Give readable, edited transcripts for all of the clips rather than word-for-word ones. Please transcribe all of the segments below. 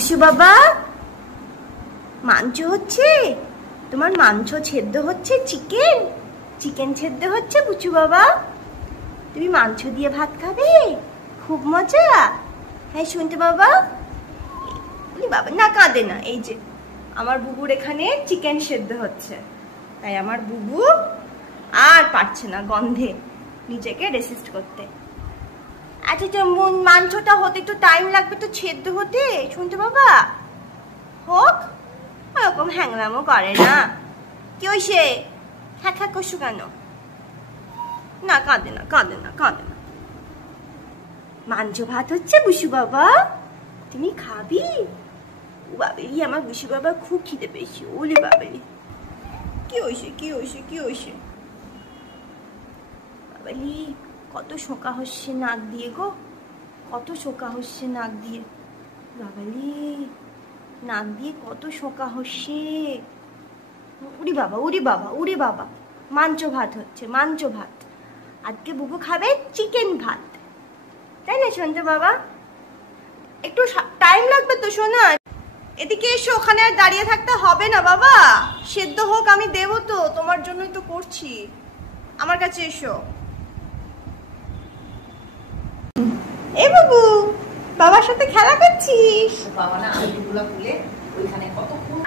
বুসু বাবা মাংস হচ্ছে, তোমার মাংস সেদ্ধ হচ্ছে, চিকেন চিকেন সেদ্ধ হচ্ছে। বুচু বাবা তুমি মাংস দিয়ে ভাত খাবে, খুব মজা। হ্যাঁ শুনতে বাবা, বাবা না কাঁদে না। এই যে আমার বুবুর এখানে চিকেন সেদ্ধ হচ্ছে, তাই আমার বুবু আর পারছে না গন্ধে নিজেকে রেসিস্ট করতে। আচ্ছা তো মাংসটা হতে একটু টাইম লাগবে তো সেদ্ধ হতে, শুনতে বাবা হোক। ওরকম হ্যাংলামও করে না, কি হইছে হ্যাঁ হ্যাঁ করছো কেন? না কাঁদে না কাঁদে না কাঁদে না। মাংস ভাত হচ্ছে বুসু বাবা, তুমি খাবি? বাবারি আমার বুসু বাবা খুব খিদে পেয়েছি। ওলে বাবারি কি হইছে কি হইছে কি হইছে? বাবালি কত শোকা হচ্ছে নাক দিয়ে গো, কত শোকা হচ্ছে নাক দিয়ে। বাবালি নাক দিয়ে কত শোকা হচ্ছে। উড়ি বাবা উড়ি বাবা উড়ি বাবা, মাংস ভাত হচ্ছে মাংস ভাত। আজকে বুবু খাবে চিকেন ভাত, তাই না শুনতে বাবা? একটু টাইম লাগবে তো শোনা। এদিকে এসো, ওখানে আর দাঁড়িয়ে থাকতে হবে না বাবা, সেদ্ধ হোক আমি দেবো তো, তোমার জন্যই তো করছি। আমার কাছে এসো। এ বাবু বাবার সাথে খেলা করছিস? বাবা না আলুগুলা খুলে ওইখানে কতক্ষণ।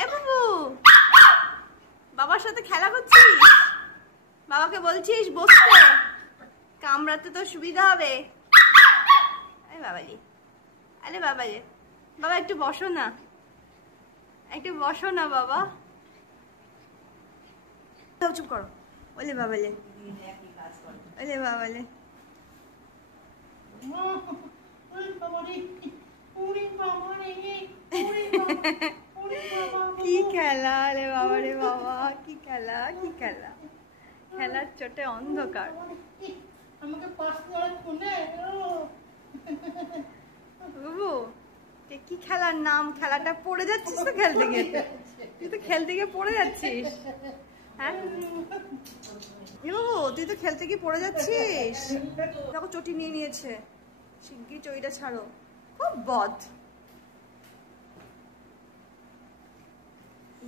এ বাবু বাবার সাথে খেলা করছিস? বাবাকে বলছিস বসতে, কামড়াতে তো সুবিধা হবে। আরে বাবালি আরে বাবালি, বাবা একটু বসো না, একটু বসো না বাবা। চুপ করো। ওলে বাবালে ওলে বাবালে কি খেলা রে বাবা রে বাবা, কি খেলা কি খেলা, খেলার চোটে অন্ধকার। বাবু কি খেলার নাম? খেলাটা পড়ে যাচ্ছিস তো খেলতে গিয়ে, তুই তো খেলতে গিয়ে পড়ে যাচ্ছিস। হ্যাঁ বাবু তুই তো খেলতে গিয়ে পড়ে যাচ্ছিস। দেখো চটি নিয়ে নিয়েছে, শিগগির চটিটা ছাড়ো। খুব বদ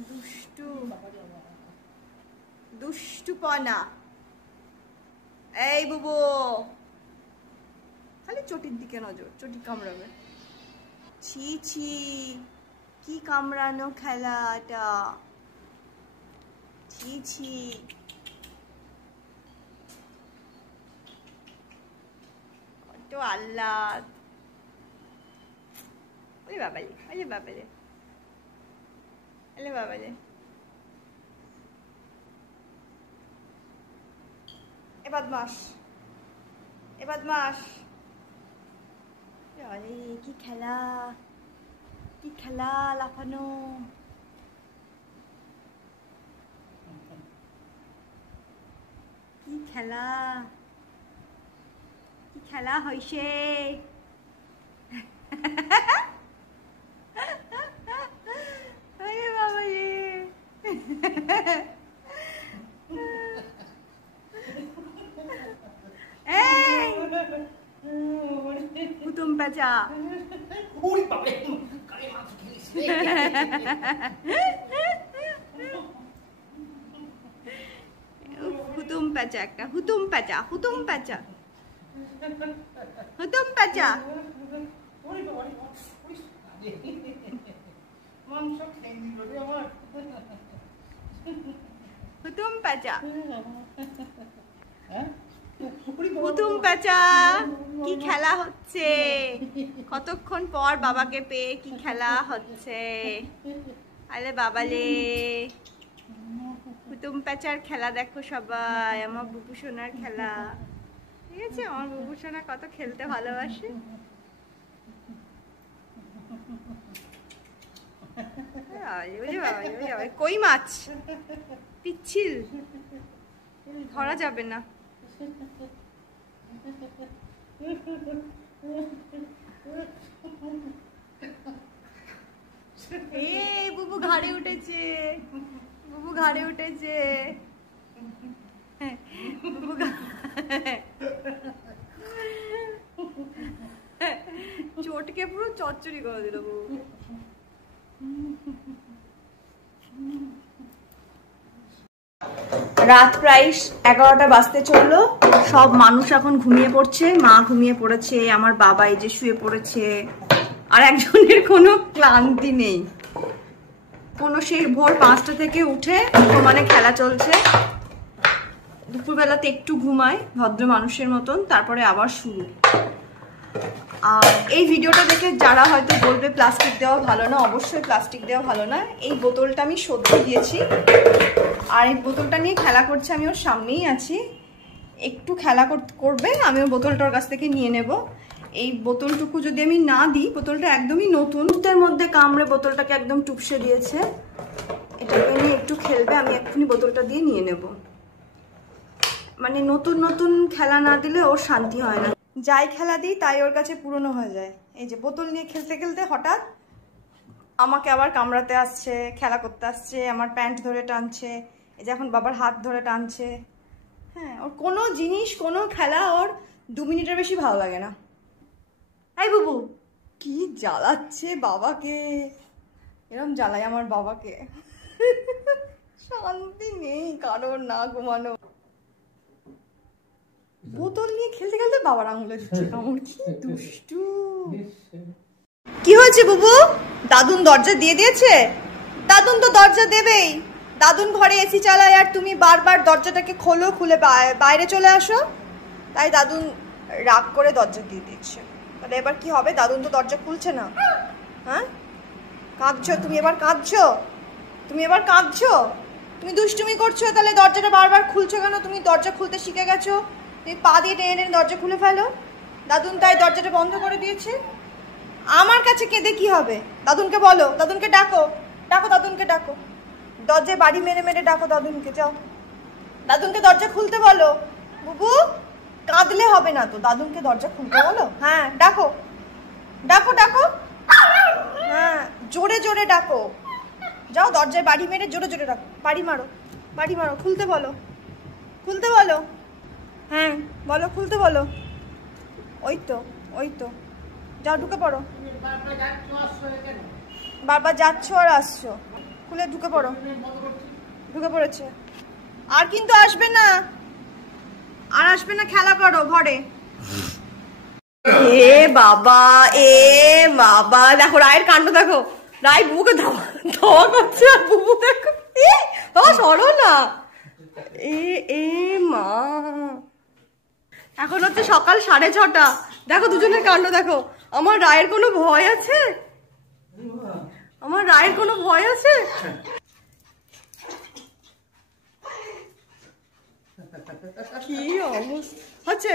দুষ্টু দুষ্টুপনা। এই বুবু খালি চটির দিকে নজর, চটি কামড়াবে। ছি ছি কি কামড়ানো খেলাটা, ছি ছি। কত আহ্লাদ। ওরে বাবালে ওরে বাবালে ওরে বাবালে। এ বদমাস এ বদমাস। আরে কি খেলা কি খেলা, লাফানো। কি খেলা কি খেলা হইছে। আরে বাবা রে এই কুতুম পেঁচা। হুতুম পেঁচা একটা, হুতুম পেঁচা হুতুম পেঁচা হুতুম পেঁচা। হুতুম পেঁচা হুতুম পেঁচা। কি খেলা হচ্ছে, কতক্ষণ পর বাবাকে পেয়ে কি খেলা হচ্ছে। আরে বাবালে হুতুম পেঁচার খেলা দেখো সবাই, আমার বুবু সোনার খেলা। ঠিক আছে, আমার বুবু সোনা কত খেলতে ভালোবাসে। কই মাছ পিচ্ছিল, ধরা যাবে না। এই বুবু ঘাড়ে উঠেছে, বুবু ঘাড়ে উঠেছে। বুবু চটকে পুরো চচ্চড়ি করে দিল বুবু। রাত প্রায় 11টা বাজতে চললো। সব মানুষ এখন ঘুমিয়ে পড়ছে, মা ঘুমিয়ে পড়েছে, আমার বাবা এই যে শুয়ে পড়েছে, আর একজনের কোনো ক্লান্তি নেই, কোনো সেই ভোর 5টা থেকে উঠে সমানে খেলা চলছে। দুপুরবেলাতে একটু ঘুমায় ভদ্র মানুষের মতন, তারপরে আবার শুরু। আর এই ভিডিওটা দেখে যারা হয়তো বলবে প্লাস্টিক দেওয়া ভালো না, অবশ্যই প্লাস্টিক দেওয়া ভালো না। এই বোতলটা আমি সত্যি দিয়েছি, আর এই বোতলটা নিয়ে খেলা করছে, আমি ওর সামনেই আছি, একটু খেলা করবে, আমি ওর বোতলটার কাছ থেকে নিয়ে নেব। এই বোতলটুকু যদি আমি না দিই, বোতলটা একদমই নতুন, মুহূর্তের মধ্যে কামড়ে বোতলটাকে একদম টুপসে দিয়েছে। এটাকে নিয়ে একটু খেলবে, আমি এক্ষুনি বোতলটা দিয়ে নিয়ে নেব। মানে নতুন নতুন খেলা না দিলে ওর শান্তি হয় না, যাই খেলা দিই তাই ওর কাছে পুরনো হয়ে যায়। এই যে বোতল নিয়ে খেলতে খেলতে হঠাৎ আমাকে আবার কামড়াতে আসছে, খেলা করতে আসছে, আমার প্যান্ট ধরে টানছে, এই যে এখন বাবার হাত ধরে টানছে। হ্যাঁ, ওর কোনো জিনিস, কোনো খেলা ওর 2 মিনিটের বেশি ভালো লাগে না। এই বুবু কি জ্বালাচ্ছে বাবাকে, এরকম জ্বালায় আমার বাবাকে, শান্তি নেই কারোর না ঘুমানো। বোতল নিয়ে খেলতে খেলতে বাবার আঙুলে ঢুকছে কামড়, কি দুষ্টু। কি হয়েছে বুবু? দাদুন দরজা দিয়ে দিয়েছে? দাদুন তো দরজা দেবেই, দাদুন ঘরে এসি চালায় আর তুমি বারবার দরজাটাকে খোলো, খুলে বাইরে চলে আসো, তাই দাদুন রাগ করে দরজা দিয়ে দিচ্ছে। তাহলে এবার কি হবে? দাদুন তো দরজা খুলছে না। হ্যাঁ, কাঁদছো তুমি, এবার কাঁদছো তুমি, এবার কাঁদছো তুমি, দুষ্টুমি করছো, তাহলে দরজাটা বারবার খুলছো কেন? তুমি দরজা খুলতে শিখে গেছো, তুমি পা দিয়ে টেনে টেনে দরজা খুলে ফেলো। দাদুন তাই দরজাটা বন্ধ করে দিয়েছে। আমার কাছে কেঁদে কি হবে? দাদুনকে বলো, দাদুনকে ডাকো, ডাকো দাদুনকে ডাকো, দরজায় বাড়ি মেরে মেরে ডাকো দাদুনকে, যাও দাদুনকে দরজা খুলতে বলো। বুবু কাঁদলে হবে না তো, দাদুনকে দরজা খুলতে বলো। হ্যাঁ ডাকো, ডাকো ডাকো, হ্যাঁ জোরে জোরে ডাকো, যাও দরজায় বাড়ি মেরে জোরে জোরে ডাকো, বাড়ি মারো, বাড়ি মারো, খুলতে বলো, খুলতে বলো, হ্যাঁ বলো, খুলতে বলো। ওই তো, ওই তো, যাও ঢুকে পড়ো, বারবার যাচ্ছ আর আসছো, খুলে ঢুকে পড়ো। ঢুকে পড়েছে, আর কিন্তু আসবে না, আর আসবে না, খেলা করো ঘরে। এ বাবা, এ বাবা, দেখো রায়ের কাণ্ড দেখো, রায় বুবুকে ধাওয়া ধাওয়া করছে, আর বুবু দেখো বাবা সরো না। এ মা, এখন হচ্ছে সকাল 6:30, দেখো দুজনের কাণ্ড দেখো। আমার রায়ের কোনো ভয় আছে? আমার রায়ের কোনো ভয় আছে? কি অবস্থা হচ্ছে?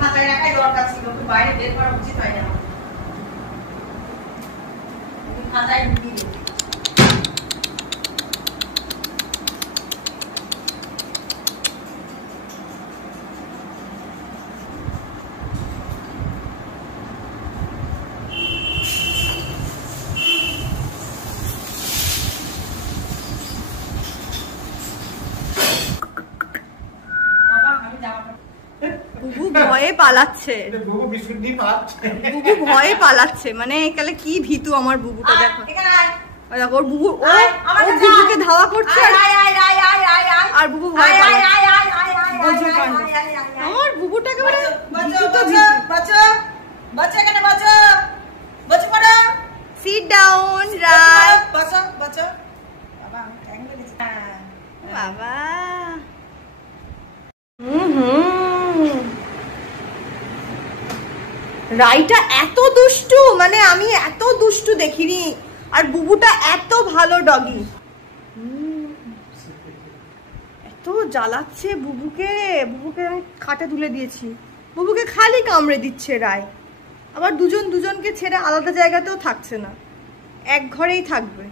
খাতায় রাখাই দরকার ছিল, বাইরে বের করা উচিত হয় না, খাতায় ঢুকিয়ে বুবু ভয়ে পালাচ্ছে, বুবু ভয়ে পালাচ্ছে, মানে একালে কি ভীতু আমার বুবুটা। দেখো দেখো ওর বুবু, ও বুবুকে ধাওয়া করছে আর বুবু ভয় পালাচ্ছে। আমার বুবুটা একেবারে সিট ডাউন রাই, বাবা রাইটা এত দুষ্টু, মানে আমি এত দুষ্টু দেখিনি, আর বুবুটা এত ভালো ডগি, এত জ্বালাচ্ছে বুবুকে। বুবুকে আমি খাটে তুলে দিয়েছি, বুবুকে খালি কামড়ে দিচ্ছে রায়, আবার দুজন দুজনকে ছেড়ে আলাদা জায়গাতেও থাকছে না, এক ঘরেই থাকবে।